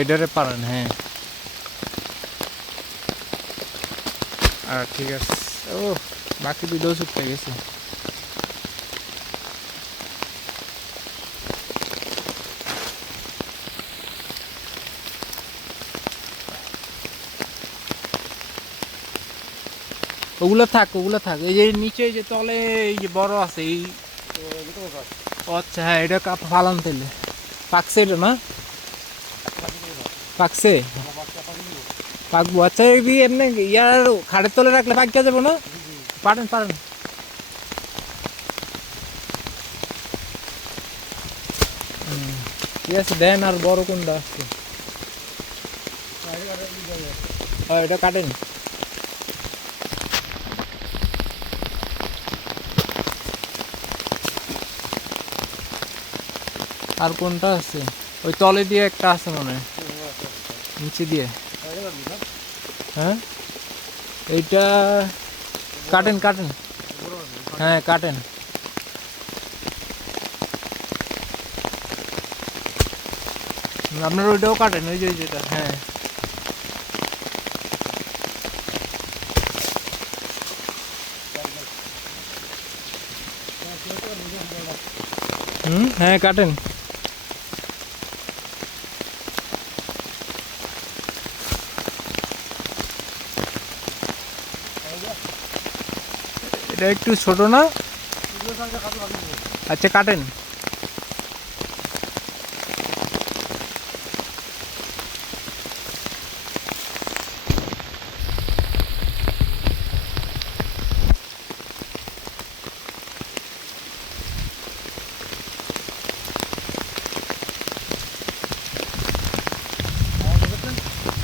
এটারে পারেন, হ্যাঁ। আর ঠিক আছে। ও বাকি দুটোও শুকিয়ে গেছে। ওগুলো থাক, ওগুলো থাক। এই যে নিচে যে তলে এই যে বড় আছে এই। আচ্ছা হ্যাঁ, এটা ফালান তেলে পাকছে এটা না? পাকছে, পাকবো। আচ্ছা এই এমনি ইয়ার খাটের তলে রাখলে পাকিয়ে যাবো না? পারেন পারেন। ঠিক আছে, দেন। আর বড় কোনটা আছে? হ্যাঁ, এটা কাটেন। আর কোনটা আছে? ওই তলে দিয়ে একটা আছে মনে হয়, নিচে দিয়ে। হ্যাঁ, এইটা কাটেন কাটেন। হ্যাঁ কাটেন। আপনার ওইটাও কাটেন, ওই যে যেটা। হ্যাঁ হ্যাঁ কাটেন। এটা একটু ছোট না? আচ্ছা কাটেন।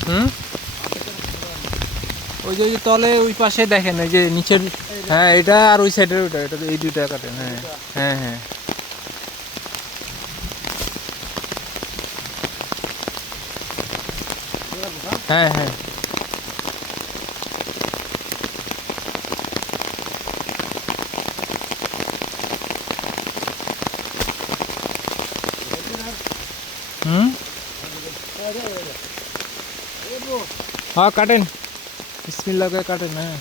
হুম, ওই যে তলে ওই পাশে দেখেন, ওই যে নিচের। হ্যাঁ এটা আর ওই সাইডের ওইটা, এটা এই দুইটা কাটেন। হ্যাঁ হ্যাঁ হ্যাঁ। হ্যাঁ হ্যাঁ। হুম, হ্যাঁ কাটেন। বিসমিল্লাহ করে কাটেন। হ্যাঁ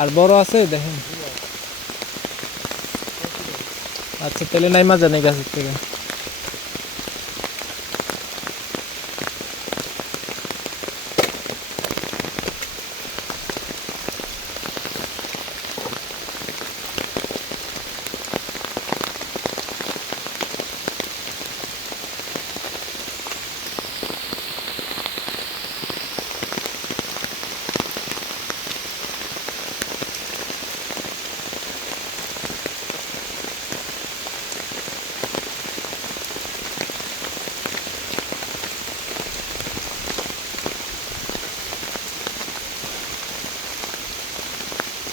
আর বড় আছে দেখেন। আচ্ছা তাহলে নাই মাজা নেই গাছের থেকে।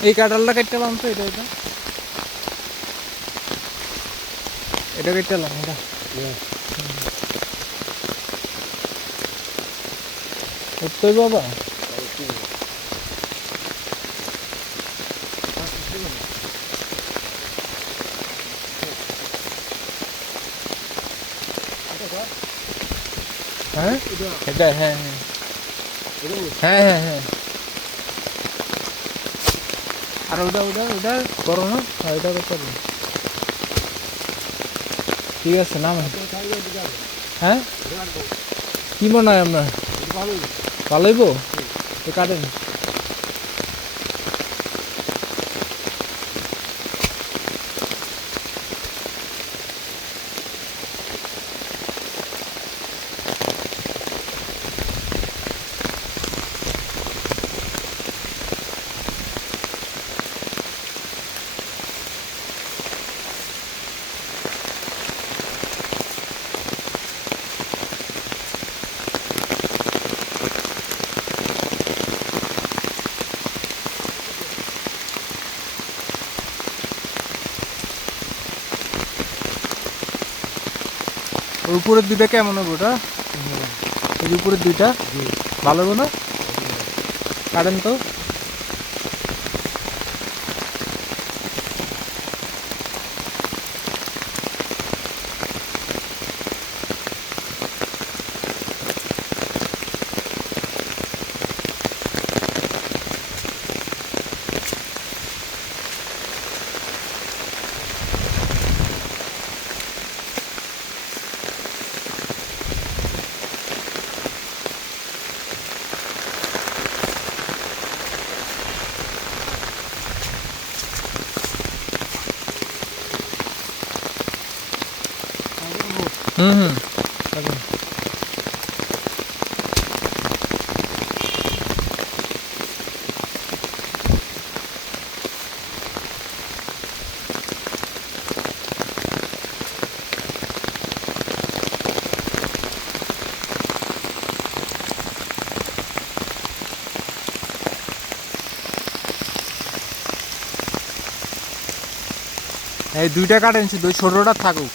এই কাঁঠালটা কেটে লাম তো, এটা এটা এটা কেটে লাম এটা। উঠতেই বাবা। হ্যাঁ এটা, হ্যাঁ হ্যাঁ হ্যাঁ হ্যাঁ হ্যাঁ। আর ওটা ওটা ওটা করো না। হ্যাঁ ওটা করতে হবে। ঠিক আছে নাম। হ্যাঁ কি মনে হয় আপনার? ভালো হইব তো কাটেন। উপরের দুটা কেমন হবে ওটা? যে উপরের দুইটা ভালো হবে না? কাটেন তো। হুম কাটেন। এই দুইটা কাটেন, শুধু ওই ছোটটা থাকুক।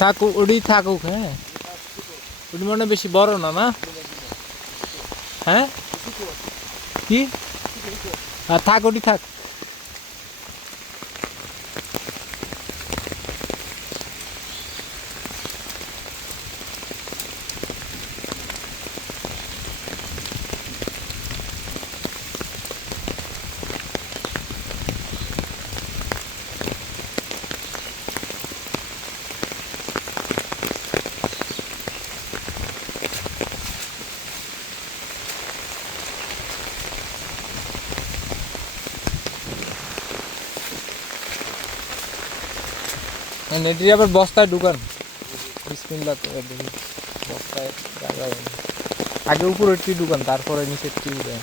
থাকুক, ওটি থাকুক। হ্যাঁ, ওটি মনে হয় বেশি বড় না, না? হ্যাঁ, কি? থাক, ওটি থাক। নেটি আবার বস্তায় ঢুকান। বিসমিল্লাহ করে দেখি বস্তায় জায়গা হবে না। আগে উপরে টি ঢুকান, তারপরে নিচের টি উঠে।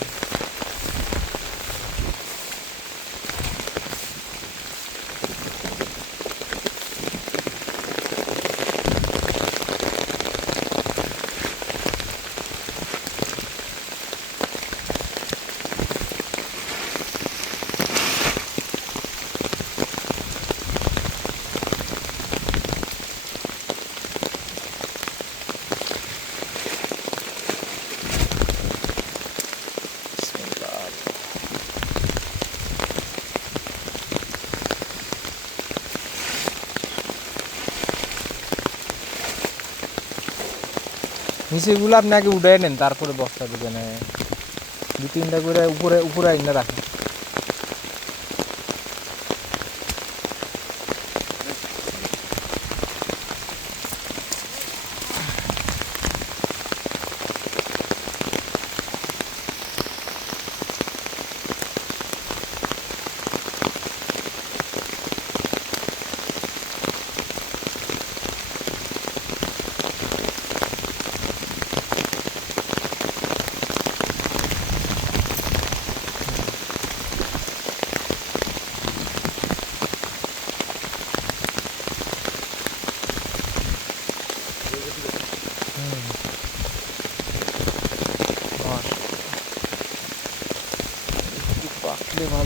নিচেগুলো আপনি আগে উঠে নেন, তারপরে বস্তা দিবেন। দু তিনটা করে উপরে উপরে আইনা রাখেন।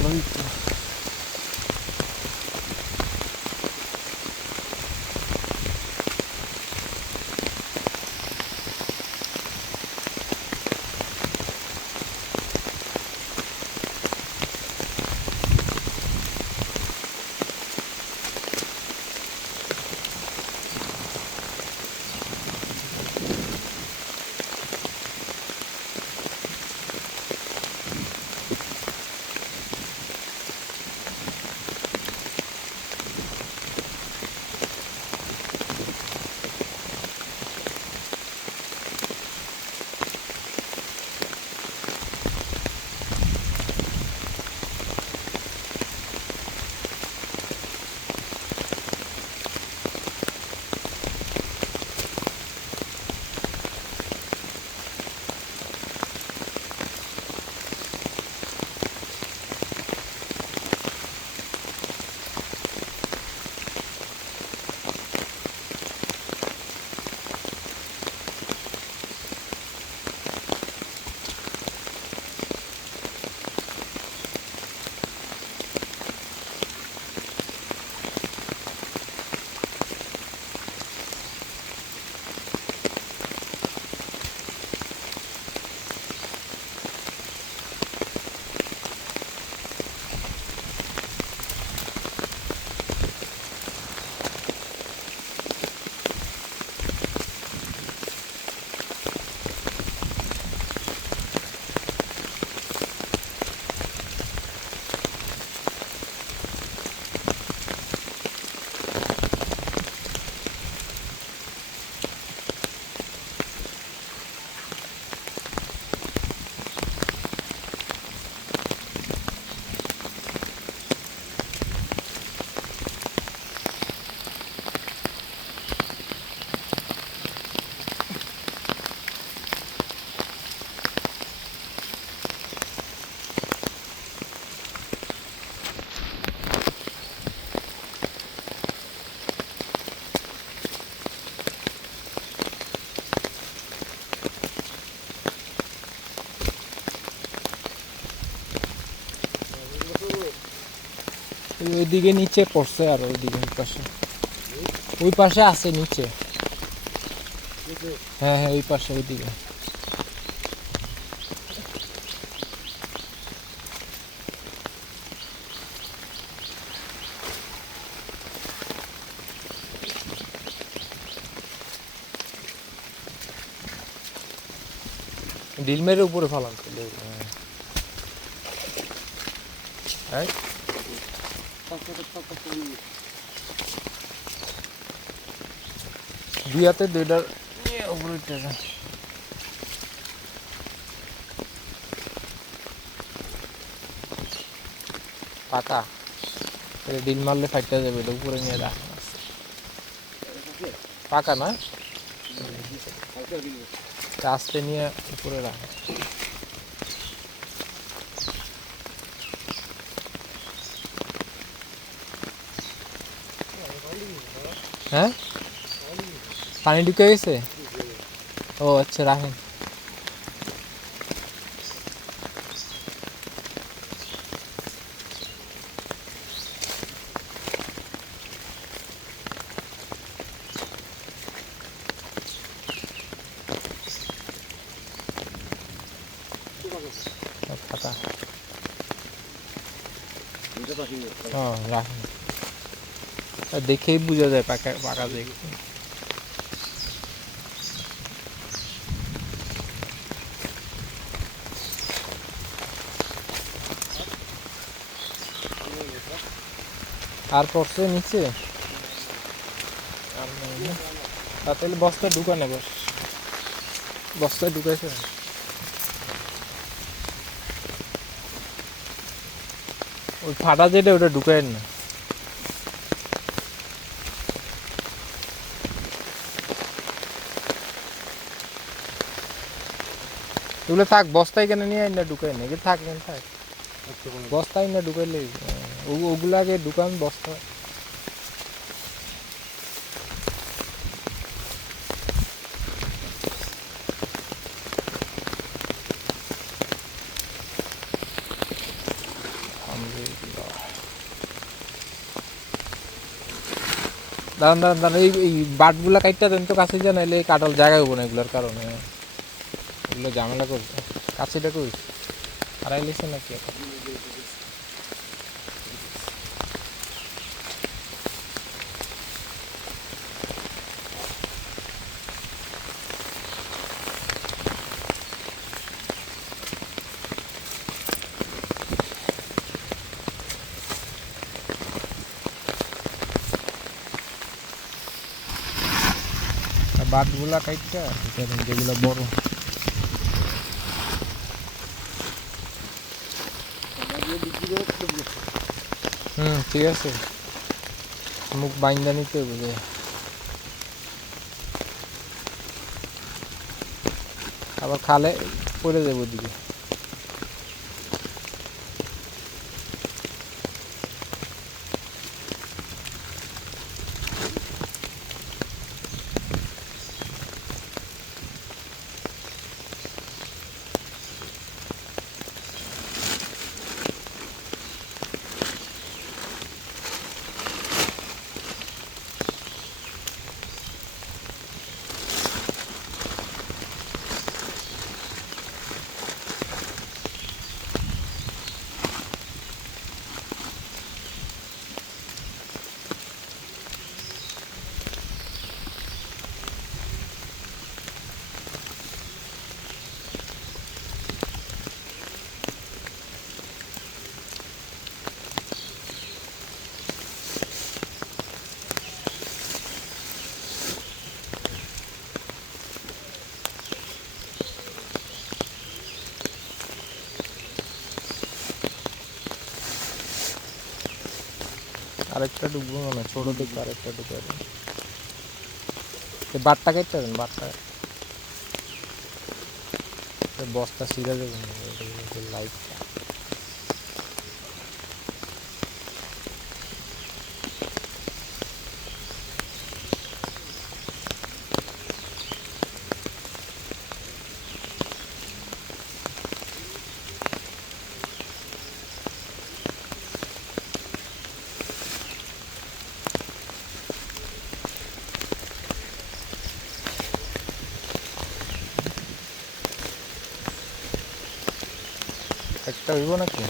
ভালোই তো। ওইদিকে নিচে পড়ছে আর ওইদিকে ওই পাশে আছে নিচে। হ্যাঁ হ্যাঁ, ওই পাশে ওইদিকে। ডিলমের উপরে ফালান হ্যাঁ, দুই হাতে দুইটার উপরে পাকা ডিল মারলে ফাইটটা যাবে, এটা উপরে নিয়ে রাখ। পাকা না, আস্তে নিয়ে উপরে রাখ। হ্যাঁ, পানি ঢুকে গেছে। ও আচ্ছা, রাখেন। পাতা হ্যাঁ, রাখেন। দেখেই বোঝা যায় পাকা পাকা দেখে। আর পড়ছে নিচে, তাহলে বস্তা ঢুকানে বস, বস্তায় ঢুকাইছে। ওই ফাটা যেটা ওটা ঢুকায় না। এগুলো থাক, বস্তায় কেন নিয়ে না ঢুকায় না, থাক থাক বস্তায় না ঢুকাইলে ওগুলো আগে ঢুকান বস্তা। আমি দাঁড়ান দাঁড়ান দাঁড়ান, এই বাটগুলা কাটটা দেন তো কাছে যা, নাহলে এই কাটল জায়গায় হবো না এগুলোর কারণে, এগুলো ঝামেলা করবে। কাছেটা কই হারাই লিছে নাকি? বাটগুলা কাটটা যেগুলো বড়। ঠিক আছে, মুখ বাইন্দা নিতে বুঝে। আবার খালে পড়ে যাবো দিকে। আরেকটা ডুববো মনে, ছোট দিকে আরেকটা ডুবে বাটটা কেটে দেন, বাটটা বস্তা সিরা যাবে লাইটটা। একটা হইব নাকি?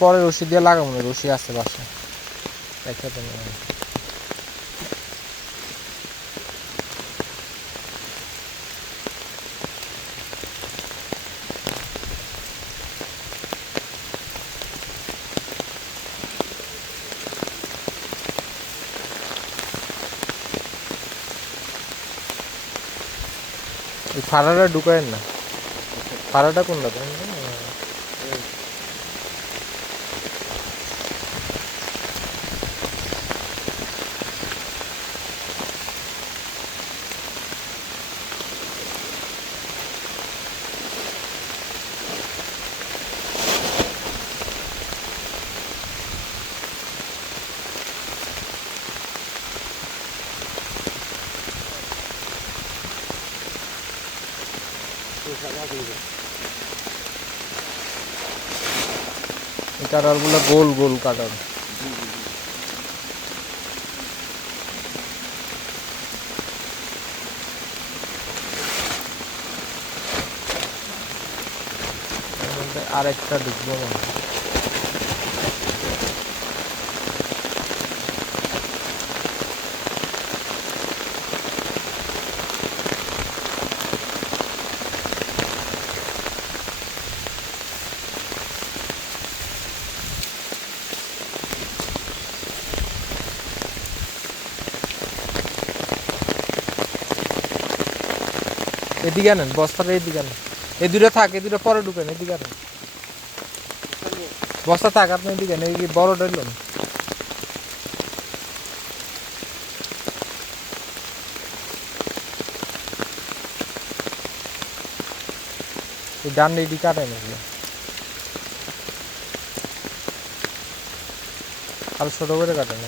পরে রশি দিয়ে লাগাবো না, রশি আছে বাসা একটা তো। এই ফাড়াটা ঢুকায়েন না, ফাড়াটা কোনটা? এই কাটারগুলো গোল গোল কাটার। আরেকটা ঢুকবো মনে। এদিকে আনেন বস্তাটা, এদিকে আনেন। এই দুটো থাক, এই দুটো পরে ঢুকেন, এদিকে আনেন। বস্তা থাক, আপনি এদিকে আনেন, এই বড় ডেলন। এই ডান এদিকে কাটেন এগুলো, আর ছোট করে কাটেন।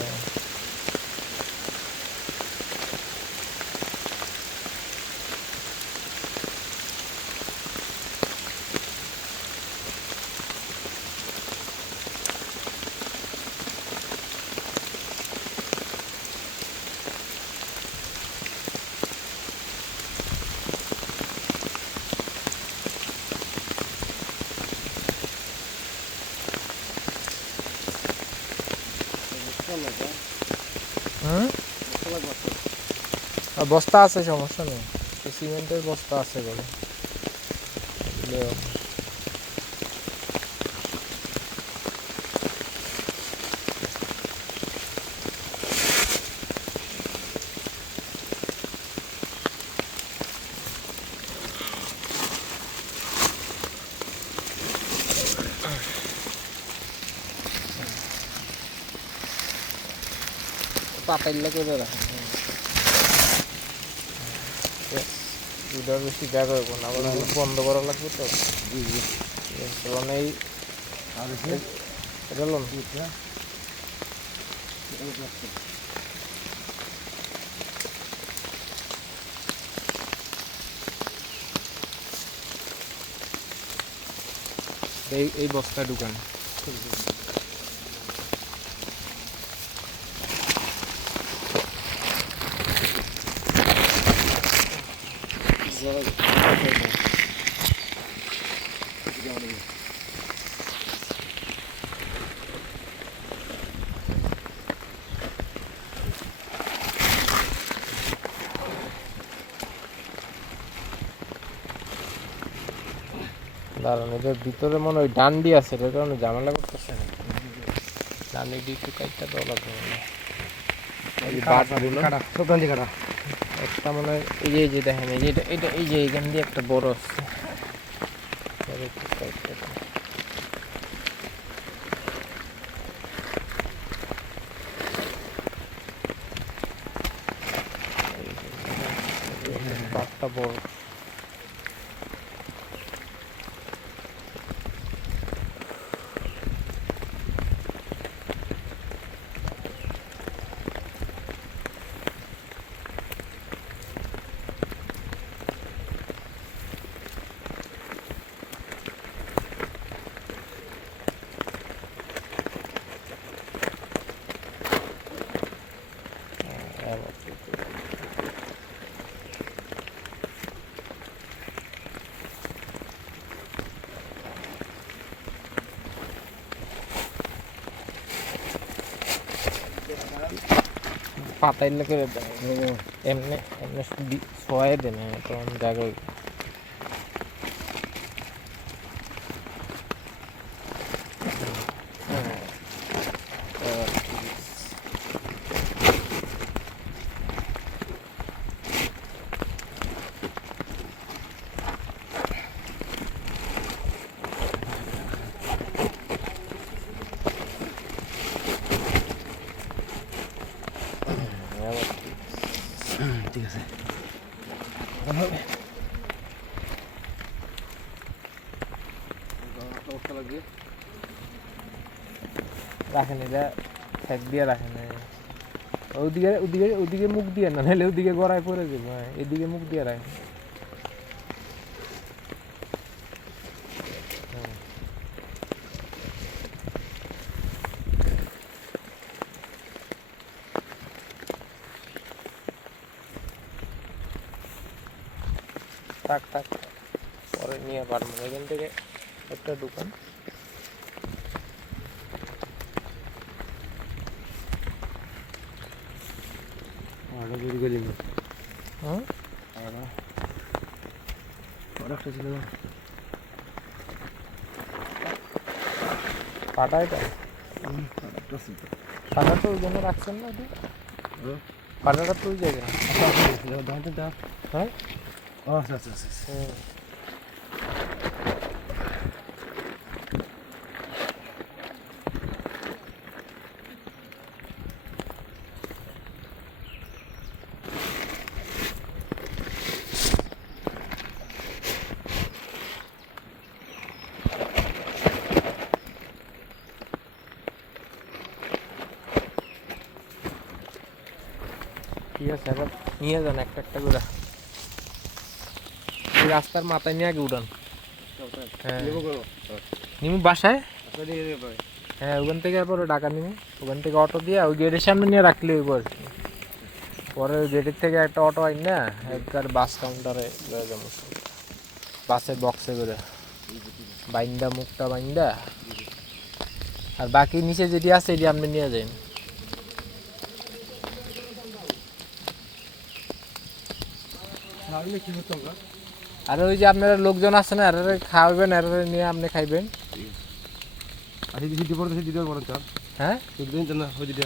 হুম বস্তা আছে সমস্যা নেই সিমেন্টের বস্তা আছে বলে পাতাইলে করে রাখেন দুধ বেশি জায়গা হইব না আবার বন্ধ করা লাগবে তো কারণ এই এই বস্তা ঢুকান দাঁড়ান এদের ভিতরে মনে হয় ডান্ডি আছে এটার কারণে ঝামেলা করতেছে না ডান্ডি একটু কাইটটা দেওয়া লাগবে একটা মনে হয় এই যে দেখেন এই যে এটা এই যে এইখান দিয়ে একটা বড় আছে পাটটা বড় পাতাইলে করে দেন এমনি এমনি শোয়াই দেন তখন জায়গা ঠিক আছে রাখেন এটা ফ্যাক দিয়ে রাখেন ওদিকে ওদিকে ওদিকে মুখ দিয়ে না নাহলে ওদিকে গড়ায় পড়ে যাবে এদিকে মুখ দিয়ে রাখেন থাক থাক পরে নিয়ে পারবো এখান থেকে একটা দোকান পাটাটা পাটা তো ওই জন্য রাখছেন না পাটাটা তো ওই জায়গায় হ্যাঁ আচ্ছা আচ্ছা আচ্ছা ঠিক আছে এবার নিয়ে যান একটা একটা করে এই রাস্তার মাথায় নিয়ে আগে উঠান হ্যাঁ নিমু বাসায় হ্যাঁ ওখান থেকে পরে টাকা নিবো ওখান থেকে অটো দিয়ে ওই গেটের সামনে নিয়ে রাখলে ওই আর কি পরে ওই গেটের থেকে একটা অটো আইন না একবার বাস কাউন্টারে যাবো বাসের বক্সে করে বাইন্দা মুখটা বাইন্দা আর বাকি নিচে যেটি আছে এটি আপনি নিয়ে যান আর ওই যে আপনারা লোকজন আছে না, এরা খাওয়াবেন, এরা নিয়ে আপনি খাইবেন। আর এই দিদি পড়তে দিদি পড়তে চান হ্যাঁ, দিদি না ওই দিদি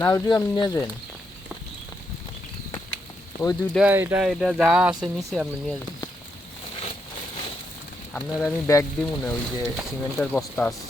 না ওইটিও আপনি নিয়ে যান। ওই দুইটা এটা এটা যা আছে নিচে আপনি নিয়ে যান। আপনার আমি ব্যাগ দিব না, ওই যে সিমেন্টের বস্তা আছে।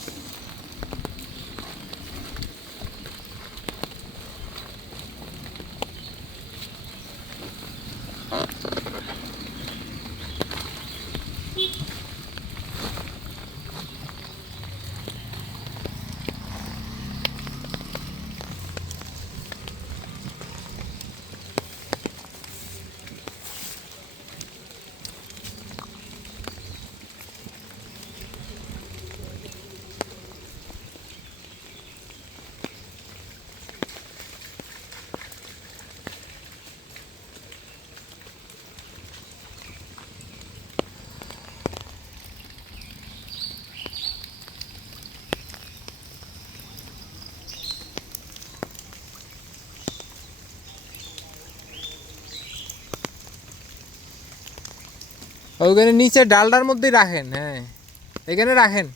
ওইখানে নিচে ডালটার মধ্যেই রাখেন, হ্যাঁ এখানে রাখেন।